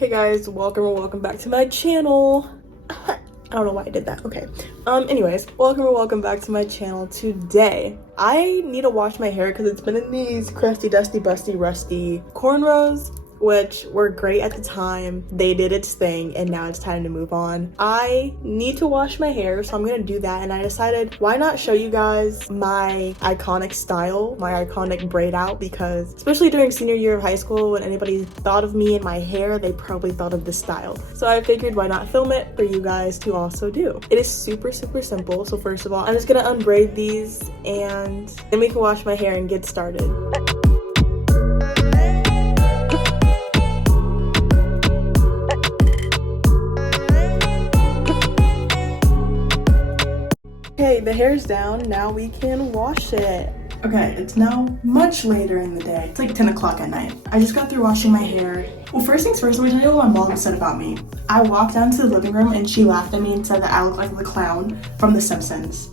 Hey guys, welcome or welcome back to my channel. I don't know why I did that. Okay. Anyways, welcome or welcome back to my channel. Today, I need to wash my hair because it's been in these crusty, dusty, busty, rusty cornrows, which were great at the time. They did its thing and now it's time to move on. I need to wash my hair, so I'm gonna do that, and I decided why not show you guys my iconic style, my iconic braid out, because especially during senior year of high school, when anybody thought of me and my hair, they probably thought of this style. So I figured why not film it for you guys to also do. It is super simple. So first of all, I'm just gonna unbraid these and then we can wash my hair and get started. Okay, the hair's down, now we can wash it. Okay, it's now much later in the day. It's like 10 o'clock at night. I just got through washing my hair. Well, first things first, let me tell you what my mom said about me. I walked down to the living room and she laughed at me and said that I look like the clown from The Simpsons.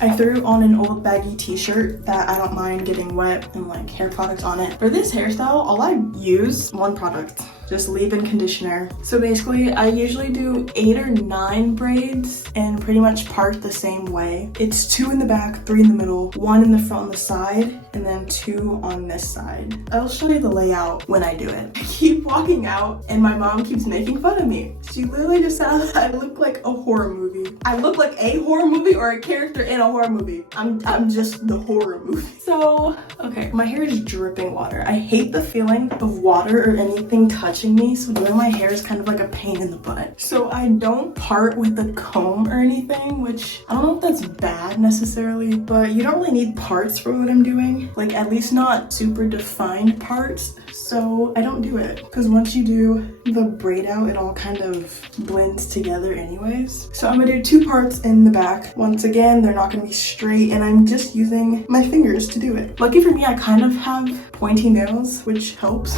I threw on an old baggy t-shirt that I don't mind getting wet and like hair products on it. For this hairstyle, all I use one product, just leave-in conditioner. So basically, I usually do 8 or 9 braids and pretty much part the same way. It's 2 in the back, 3 in the middle, 1 in the front on the side, and then 2 on this side. I'll show you the layout when I do it. I keep walking out and my mom keeps making fun of me. She literally just said I look like a horror movie. I look like a horror movie or a character in a horror movie. I'm just the horror movie. So, okay, my hair is dripping water. I hate the feeling of water or anything touching me, so doing my hair is kind of like a pain in the butt. So I don't part with a comb or anything, which I don't know if that's bad necessarily, but you don't really need parts for what I'm doing. Like, at least not super defined parts. So I don't do it, because once you do the braid out, it all kind of blends together anyways. So I'm gonna do 2 parts in the back. Once again, they're not gonna be straight, and I'm just using my fingers to do it. Lucky for me, I kind of have pointy nails, which helps.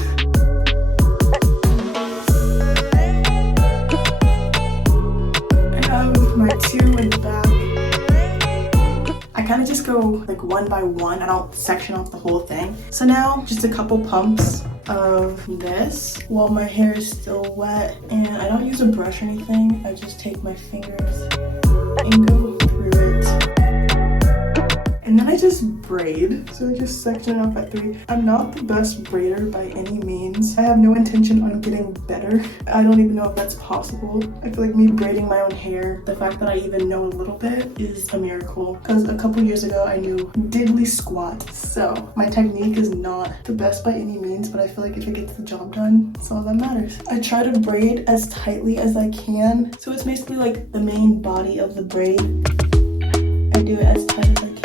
My 2 in the back. I kind of just go like one by one. I don't section off the whole thing. So now just a couple pumps of this while my hair is still wet, and I don't use a brush or anything. I just take my fingers and go through it. And then I just braid. So I just section it off at 3. I'm not the best braider by any means. I have no intention on getting better. I don't even know if that's possible. I feel like me braiding my own hair, the fact that I even know a little bit is a miracle. Because a couple years ago I knew diddly squat. So my technique is not the best by any means, but I feel like if it gets the job done, that's all that matters. I try to braid as tightly as I can. So it's basically like the main body of the braid. I do it as tight as I can.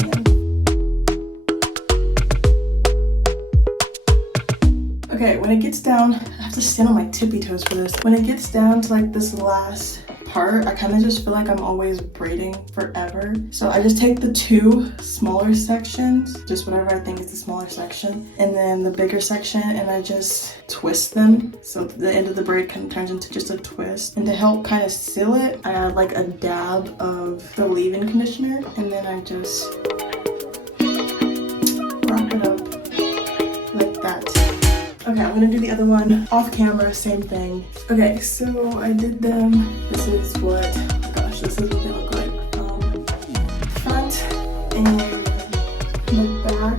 Okay, when it gets down, I have to stand on my tippy toes for this. When it gets down to like this last part, I kind of just feel like I'm always braiding forever. So I just take the 2 smaller sections, just whatever I think is the smaller section, and then the bigger section, and I just twist them. So the end of the braid kind of turns into just a twist. And to help kind of seal it, I add like a dab of the leave-in conditioner, and then I just wrap it up like that. Okay, I'm gonna do the other one off camera, same thing. Okay, so I did them. This is what, oh my gosh, this is what they look like. Front and the back.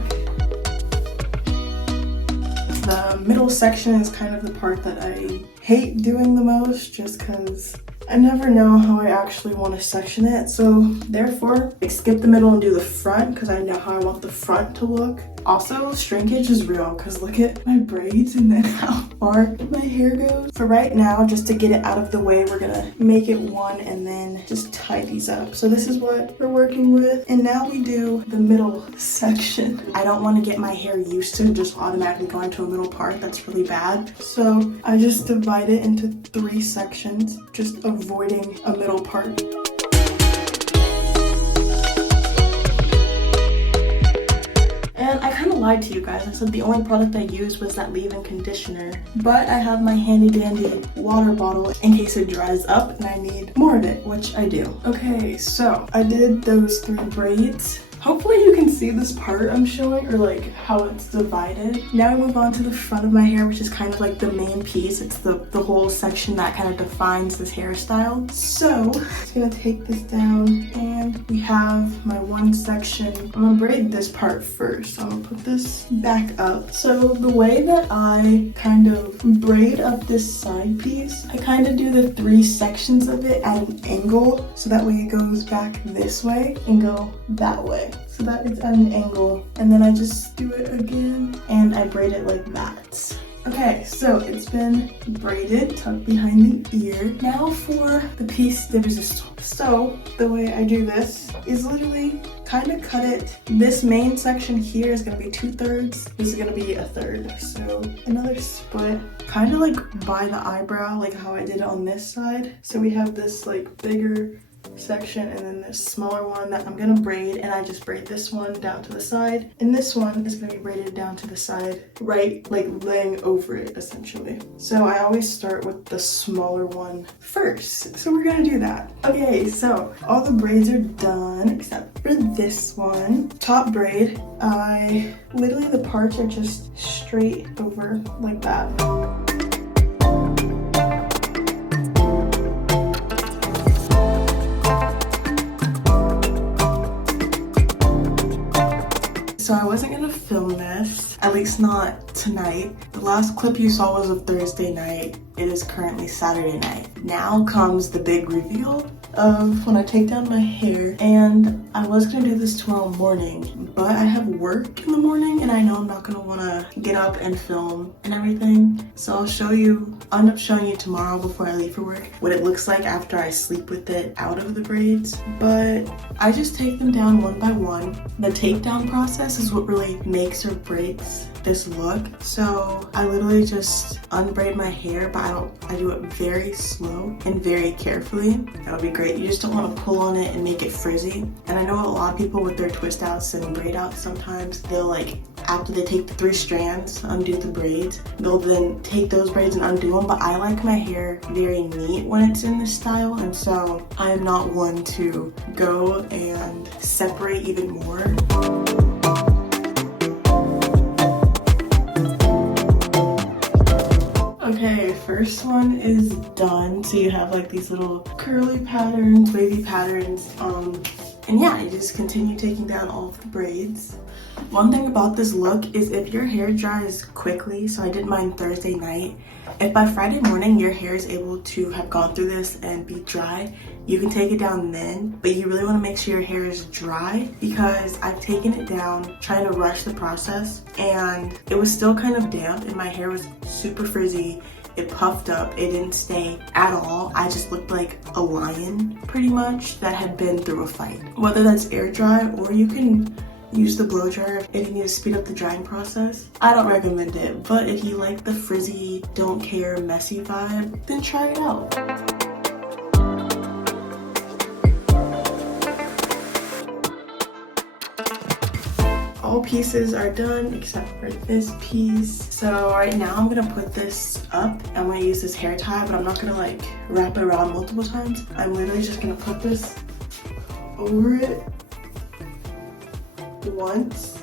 The middle section is kind of the part that I hate doing the most, just because I never know how I actually want to section it. So therefore, I skip the middle and do the front because I know how I want the front to look. Also, shrinkage is real because look at my braids and then how far my hair goes. For right now, just to get it out of the way, we're gonna make it 1 and then just tie these up. So this is what we're working with. And now we do the middle section. I don't want to get my hair used to just automatically going to a middle part. That's really bad. So I just divide it into 3 sections, just avoiding a middle part. And I kind of lied to you guys. I said the only product I used was that leave-in conditioner. But I have my handy dandy water bottle in case it dries up and I need more of it, which I do. Okay, so I did those 3 braids. Hopefully you can see this part I'm showing, or like how it's divided. Now we move on to the front of my hair, which is kind of like the main piece. It's the whole section that kind of defines this hairstyle. So I'm just gonna take this down, and we have my one section. I'm gonna braid this part first. I'm gonna put this back up. So the way that I kind of braid up this side piece, I kind of do the 3 sections of it at an angle, so that way it goes back this way and go that way. So that it's at an angle, and then I just do it again and I braid it like that. Okay, so it's been braided, tucked behind the ear. Now for the piece de resistance. So the way I do this is literally kind of cut it. This main section here is gonna be 2/3. This is gonna be 1/3. So another split, kind of like by the eyebrow, like how I did it on this side. So we have this like bigger section and then this smaller one that I'm gonna braid, and I just braid this one down to the side, and this one is gonna be braided down to the side, right, like laying over it essentially. So I always start with the smaller one first, so we're gonna do that. Okay, so all the braids are done except for this one. Top braid, literally the parts are just straight over like that. So I wasn't gonna film this, at least not tonight. The last clip you saw was of Thursday night. It is currently Saturday night. Now comes the big reveal of when I take down my hair, and I was gonna do this tomorrow morning, but I have work in the morning and I know I'm not gonna wanna get up and film and everything. So I'll end up showing you tomorrow before I leave for work what it looks like after I sleep with it out of the braids. But I just take them down one by one. The takedown process is what really makes or breaks this look. So I literally just unbraid my hair, but I do it very slow and very carefully. That would be great. You just don't want to pull on it and make it frizzy. And I know a lot of people with their twist outs and braid outs, sometimes they'll like, after they take the 3 strands, undo the braids, they'll then take those braids and undo them. But I like my hair very neat when it's in this style, and so I'm not one to go and separate even more. Okay, first one is done. So you have like these little curly patterns, wavy patterns, and yeah, you just continue taking down all of the braids. One thing about this look is if your hair dries quickly, so I did mine Thursday night, if by Friday morning your hair is able to have gone through this and be dry, you can take it down then, but you really want to make sure your hair is dry, because I've taken it down trying to rush the process and it was still kind of damp and my hair was super frizzy. It puffed up, it didn't stay at all. I just looked like a lion pretty much that had been through a fight. Whether that's air dry or you can use the blow dryer if you need to speed up the drying process. I don't recommend it, but if you like the frizzy, don't care, messy vibe, then try it out. All pieces are done except for this piece. So right now I'm gonna put this up. I'm gonna use this hair tie, but I'm not gonna like wrap it around multiple times. I'm literally just gonna put this over it once,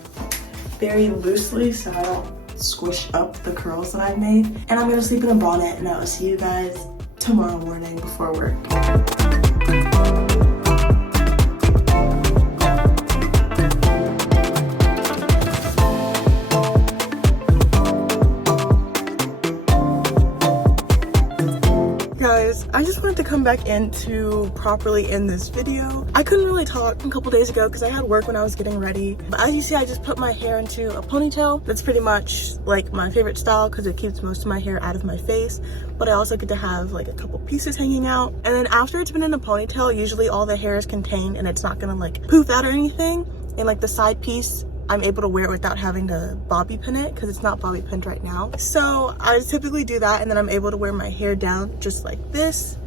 very loosely, so I don't squish up the curls that I've made. And I'm gonna sleep in a bonnet, and I will see you guys tomorrow morning before work. Guys, I just wanted to come back in to properly end this video. I couldn't really talk a couple days ago because I had work when I was getting ready. But as you see, I just put my hair into a ponytail. That's pretty much like my favorite style because it keeps most of my hair out of my face. But I also get to have like a couple pieces hanging out. And then after it's been in a ponytail, usually all the hair is contained and it's not gonna like poof out or anything. And like the side piece, I'm able to wear it without having to bobby pin it because it's not bobby pinned right now. So I typically do that, and then I'm able to wear my hair down just like this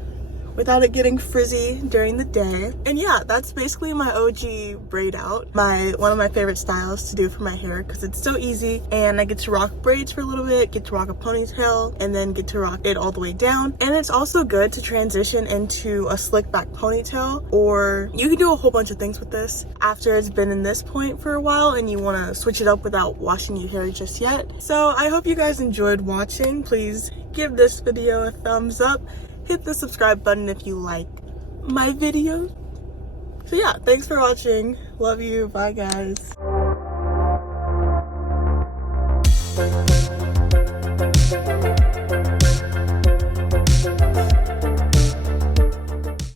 without it getting frizzy during the day. And yeah, that's basically my OG braid out. One of my favorite styles to do for my hair because it's so easy, and I get to rock braids for a little bit, get to rock a ponytail, and then get to rock it all the way down. And it's also good to transition into a slick back ponytail, or you can do a whole bunch of things with this after it's been in this point for a while and you want to switch it up without washing your hair just yet. So I hope you guys enjoyed watching. Please give this video a thumbs up, hit the subscribe button if you like my videos. So yeah, thanks for watching. Love you. Bye guys.